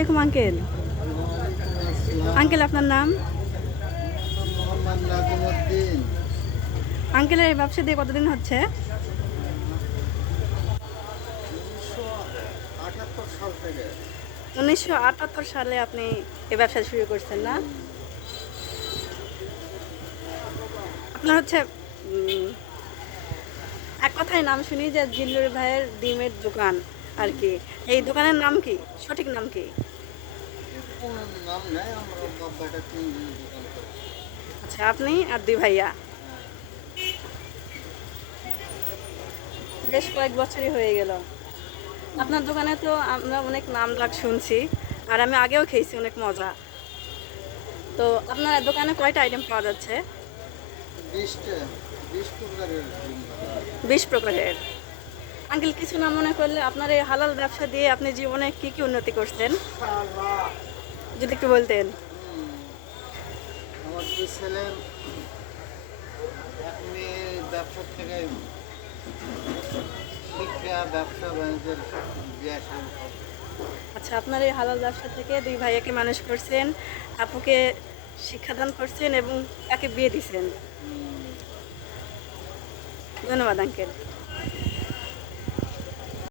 আলাইকুম uncle. Uncle আপনার নাম? মোহাম্মদ নাজিমুদ্দিন। আঙ্কেলের এই ব্যবসা দিয়ে কতদিন হচ্ছে? 1978 সাল থেকে। 1978 সালে আপনি এই ব্যবসা শুরু করছেন না? আপনার হচ্ছে উম, এক কথায় নাম শুনি যে জিল্লুর ভাইয়ের ডিমের দোকান আর কি। এই দোকানের নাম কি? সঠিক নাম কি? কোনো নাম নাই, আমরা বাবাটা 3 দিনের দোকান করি। আচ্ছা, আপনি আর দুই ভাইয়া বেশ কয়েক বছরই হয়ে গেল। আপনার দোকানে তো আমরা অনেক নাম ডাক শুনছি, আর আমি আগেও খেয়েছি, অনেক মজা। তো আপনার দোকানে কয়টা আইটেম পাওয়া যাচ্ছে? 20টা 20 প্রকারের ডিম বানাই। 20 প্রকারের। আঙ্কেল, কিছু না মনে করলে আপনার এই হালাল ব্যবসা দিয়ে আপনি জীবনে কি কি উন্নতি করছেন যদি একটু বলতেন। হুম, আমার 2 ছেলে, এক মেয়ে ব্যবসা থেকে শিক্ষা, ব্যবসা বাণিজ্যের বিয়ে শাদী সব। আচ্ছা, আপনার এই হালাল ব্যবসা থেকে দুই ভাইয়াকে মানুষ করছেন, আপুকে শিক্ষাদান করছেন এবং তাকে বিয়ে দিছেন। হুম। ধন্যবাদ আঙ্কেল।